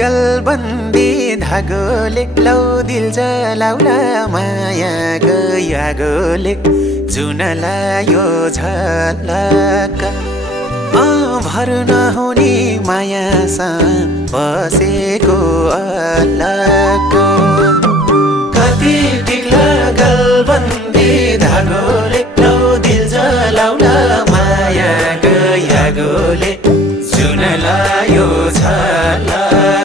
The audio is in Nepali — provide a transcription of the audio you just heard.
गलबन्दी धागोले लौ दिल जलाउला माया गयागोले जुन लायो झलक भर नहुने मायासँग बसेको अलग कति टिक्ला गलबन्दी धागोले लौ दिल जलाउला माया गयागोले जुन लायो झलक